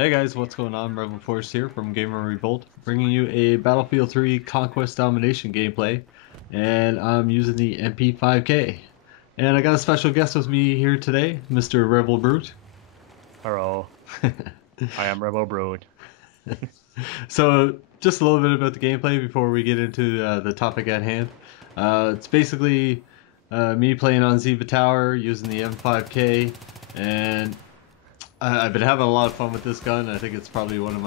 Hey guys, what's going on? Rebel Force here from Gamer Revolt, bringing you a Battlefield 3 Conquest Domination gameplay, and I'm using the MP5K. And I got a special guest with me here today, Mr. Rebel Brute. Hello, I am Rebel Brood. So, just a little bit about the gameplay before we get into the topic at hand. It's basically me playing on Ziva Tower using the M5K, and I've been having a lot of fun with this gun. I think it's probably one of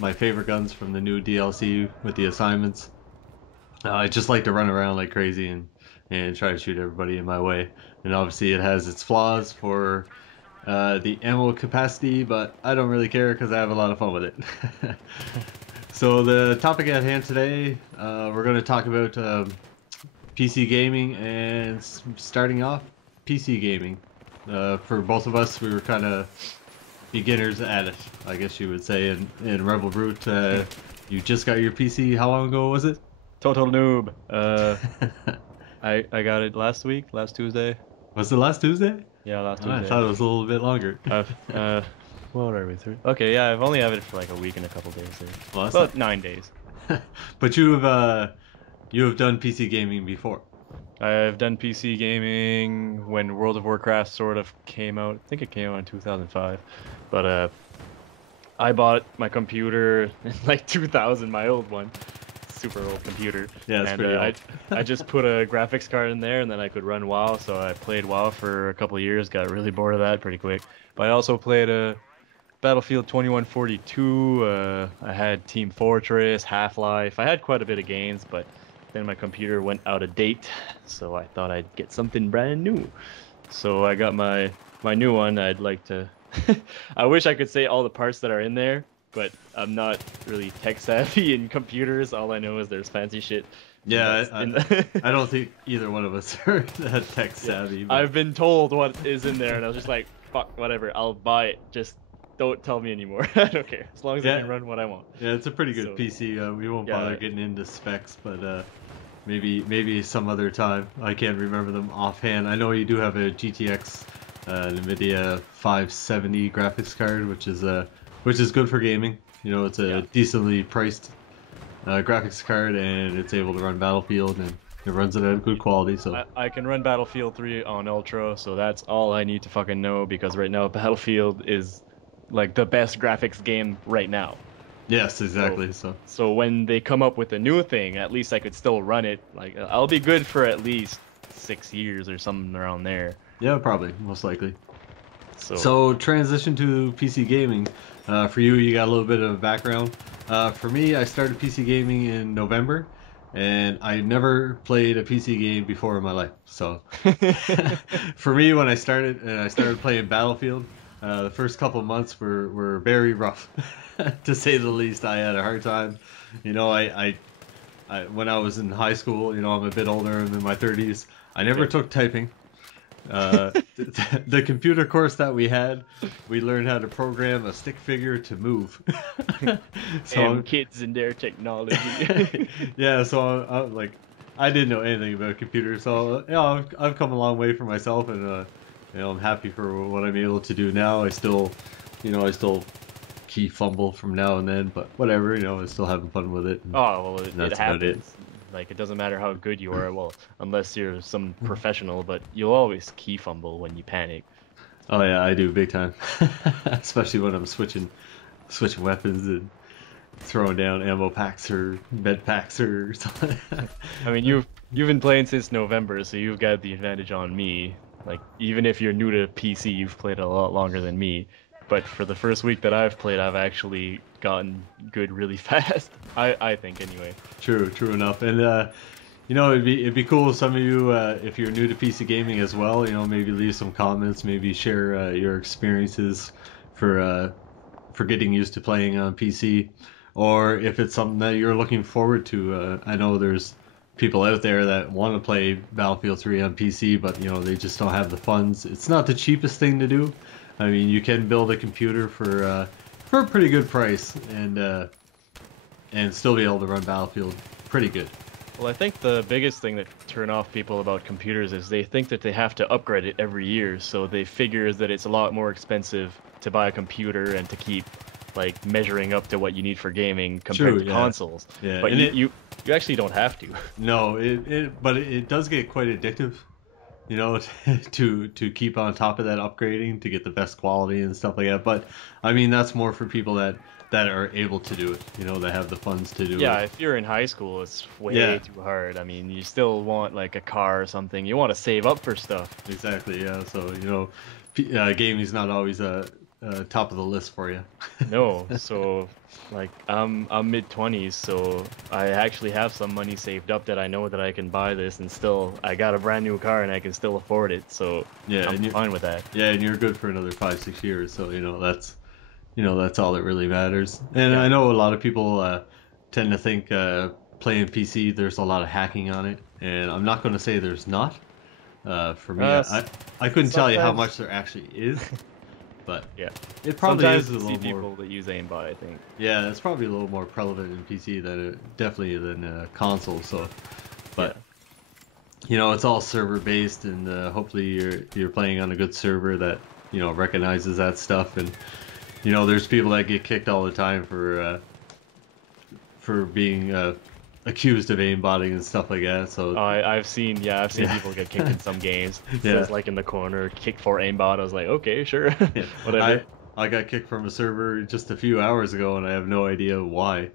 my favorite guns from the new DLC with the assignments. I just like to run around like crazy and try to shoot everybody in my way. And obviously, it has its flaws for the ammo capacity, but I don't really care because I have a lot of fun with it. So the topic at hand today, we're going to talk about PC gaming and starting off PC gaming. For both of us, we were kind of beginners at it, I guess you would say. And Rebel Brute, you just got your PC. How long ago was it? Total noob. I got it last week, last Tuesday. Was it last Tuesday? Yeah, last Oh, I Tuesday. thought it was a little bit longer. I've what are we through? Okay, yeah, I've only had it for like a week and a couple days. Well, that's About 9 days. But you have done PC gaming before. I've done PC gaming when World of Warcraft sort of came out. I think it came out in 2005. But I bought my computer in like 2000, my old one. Super old computer. Yeah, it's and pretty old. I just put a graphics card in there and then I could run WoW. So I played WoW for a couple of years, got really bored of that pretty quick. But I also played Battlefield 2142. I had Team Fortress, Half-Life. I had quite a bit of games, but then my computer went out of date, so I thought I'd get something brand new. So I got my new one. I'd like to. I wish I could say all the parts that are in there, but I'm not really tech savvy in computers. All I know is there's fancy shit. Yeah, I don't think either one of us are that tech savvy. But... I've been told what is in there, and I was just like, fuck, whatever, I'll buy it. Just don't tell me anymore. I don't care, as long as I can run what I want. Yeah, it's a pretty good PC. We won't bother getting into specs, but maybe some other time. I can't remember them offhand. I know you do have a GTX NVIDIA 570 graphics card, which is good for gaming. You know, it's a decently priced graphics card, and it's able to run Battlefield, and it runs it at good quality. So I can run Battlefield 3 on Ultra, so that's all I need to fucking know, because right now Battlefield is like the best graphics game right now. Yes, exactly. So when they come up with a new thing, at least I could still run it. Like, I'll be good for at least 6 years or something around there. Yeah, probably, most likely. So Transition to PC gaming. For you, you got a little bit of background. For me, I started PC gaming in November, and I never played a PC game before in my life. So for me, when I started playing Battlefield, the first couple of months were very rough, to say the least. I had a hard time. You know, I when I was in high school, you know, I'm a bit older, I'm in my 30s. I never took typing. The computer course that we had, we learned how to program a stick figure to move. And kids and their technology. Yeah, so I didn't know anything about computers, so I've come a long way for myself, and you know, I'm happy for what I'm able to do now. I still key fumble from now and then, but whatever, you know, I'm still having fun with it. Oh, well, it happens. Like, it doesn't matter how good you are, well, unless you're some professional, but you'll always key fumble when you panic. Oh yeah, I do big time. Especially when I'm switching weapons and throwing down ammo packs or med packs or something. I mean, you've been playing since November, so you've got the advantage on me. Like, even if you're new to PC, you've played a lot longer than me. But for the first week that I've played, I've actually gotten good really fast. I think, anyway. True enough. And you know, it'd be cool if some of you, if you're new to PC gaming as well, you know, maybe leave some comments, maybe share your experiences for getting used to playing on PC, or if it's something that you're looking forward to. I know there's people out there that want to play Battlefield 3 on PC, but you know, they just don't have the funds. It's not the cheapest thing to do. I mean, you can build a computer for a pretty good price and still be able to run Battlefield pretty good. Well, I think the biggest thing that turn off people about computers is they think that they have to upgrade it every year, so they figure that it's a lot more expensive to buy a computer and to keep like measuring up to what you need for gaming compared True, to yeah. consoles. Yeah, But and you actually don't have to. no, but it does get quite addictive, you know, to keep on top of that upgrading to get the best quality and stuff like that. But I mean, that's more for people that are able to do it, you know, that have the funds to do Yeah, it. if you're in high school, it's way Yeah, too hard. I mean, you still want like a car or something. You want to save up for stuff. exactly. Yeah, so you know, gaming's not always top of the list for you. No, so like I'm mid 20s, so I actually have some money saved up that I know that I can buy this and still I got a brand new car and I can still afford it. So Yeah, I'm and you fine with that. yeah, and you're good for another 5 6 years. So you know that's all that really matters. And Yeah. I know a lot of people tend to think playing PC there's a lot of hacking on it, and I'm not going to say there's not. For me, Uh, I couldn't tell you how Sometimes much there actually is, but yeah. it probably Sometimes is a you see little more. people that use aimbot, I think. Yeah, it's probably a little more prevalent in PC than definitely than console. So, Yeah. but you know, it's all server based, and hopefully you're playing on a good server that you know recognizes that stuff. And you know, there's people that get kicked all the time for being accused of aimbotting and stuff like that. So I've seen yeah, people get kicked in some games. It yeah. says like in the corner, kicked for aimbot. I was like, okay, sure, Yeah. whatever. I got kicked from a server just a few hours ago, and I have no idea why.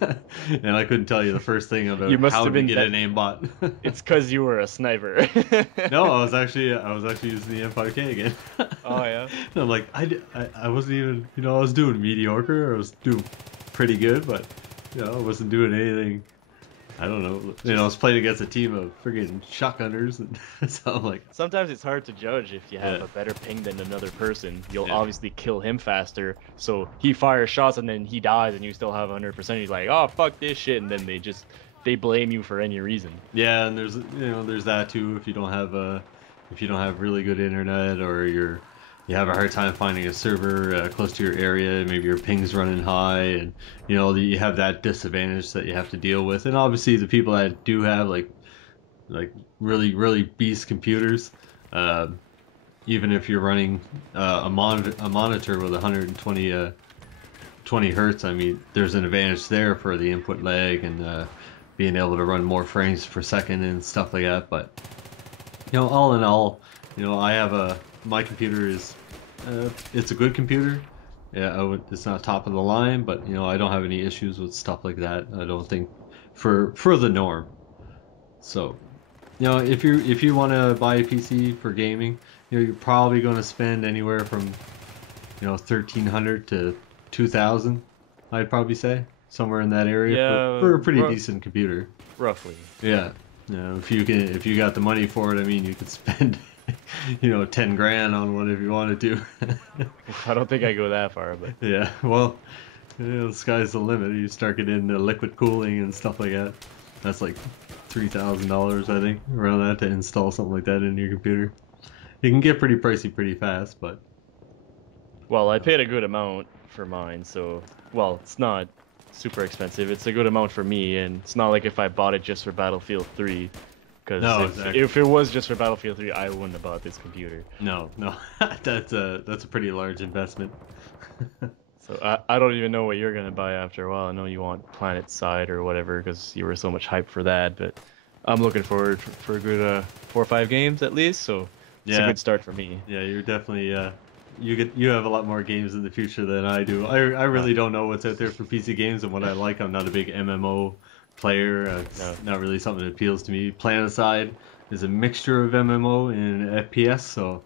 And I couldn't tell you the first thing You about must how have to been get that. an aimbot. It's because you were a sniper. No, I was actually using the M5K again. Oh yeah. And I'm like, I wasn't even, you know, I was doing mediocre. I was doing pretty good, but you know, I wasn't doing anything. I don't know. You know, I Just was playing against a team of friggin' shotgunners, and so I'm like, sometimes it's hard to judge if you have yeah, a better ping than another person. You'll yeah. obviously kill him faster, so he fires shots and then he dies and you still have 100%. He's like, "Oh, fuck this shit." And then they blame you for any reason. Yeah, and there's that too. If you don't have really good internet, or you have a hard time finding a server close to your area, maybe your ping's running high, and you know you have that disadvantage that you have to deal with. And obviously, the people that do have like really beast computers, uh, even if you're running a monitor with 120 20 hertz, I mean, there's an advantage there for the input lag and being able to run more frames per second and stuff like that. But you know, all in all, you know, my computer is it's a good computer. Yeah, it's not top of the line, but you know, I don't have any issues with stuff like that. I don't think for the norm. So, you know, if you want to buy a PC for gaming, you know, you're probably going to spend anywhere from 1,300 to 2,000. I'd probably say somewhere in that area Yeah, for a pretty decent computer. roughly. Yeah. You know, if you got the money for it, I mean, you could spend 10 grand on one if you wanted to. I don't think I go that far, but Yeah. Well, you know, the sky's the limit. You start getting into liquid cooling and stuff like that. That's like $3,000, I think, around that to install something like that into your computer. It can get pretty pricey pretty fast, but well, I paid a good amount for mine, so well, it's not super expensive. It's a good amount for me, and it's not like if I bought it just for Battlefield 3. Because no, exactly. if it was just for Battlefield 3, I wouldn't have bought this computer. No. That's a pretty large investment. So I don't even know what you're gonna buy after a while. I know you want Planet Side or whatever because you were so much hype for that, but I'm looking forward for a good 4 or 5 games at least. So it's a Yeah. good start for me. Yeah, you're definitely you have a lot more games in the future than I do. I Uh, really don't know what's out there for PC games and what I like. I'm not a big MMO player. no. It's not really something that appeals to me. Planetside is a mixture of MMO and FPS, so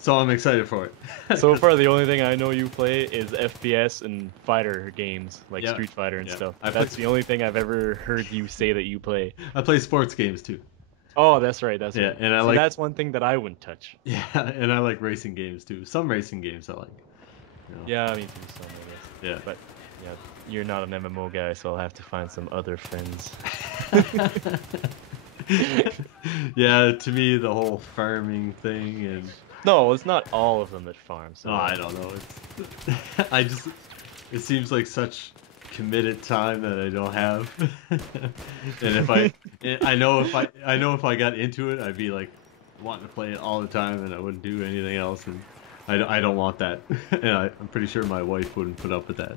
So I'm excited for it. so far the only thing I know you play is FPS and fighter games like Yeah, Street Fighter and yeah. stuff. I That's play the only thing I've ever heard you say that you play. I play sports games too. Oh, that's right. That's Yeah, right. and I See, like that's one thing that I wouldn't touch. yeah, and I like racing games too. Some racing games I like. You know. Yeah, me too. Some, I guess. Yeah. But yeah, you're not an MMO guy, so I'll have to find some other friends. Yeah, to me the whole farming thing and No, it's not all of them that farm. So oh, I don't know. It's I just it seems like such committed time that I don't have. And I know if I got into it, I'd be like wanting to play it all the time, and I wouldn't do anything else. And I don't want that. And I'm pretty sure my wife wouldn't put up with that.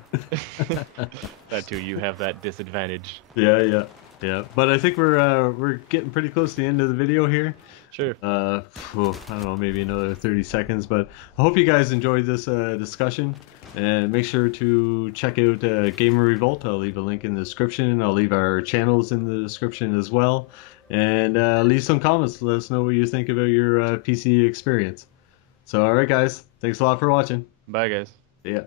That too, you have that disadvantage. Yeah, yeah, yeah. But I think we're getting pretty close to the end of the video here. Sure. I don't know, maybe another 30 seconds. But I hope you guys enjoyed this discussion. And make sure to check out Gamer Revolt. I'll leave a link in the description. I'll leave our channels in the description as well. And leave some comments. Let us know what you think about your PC experience. So, all right, guys. Thanks a lot for watching. Bye, guys. See ya.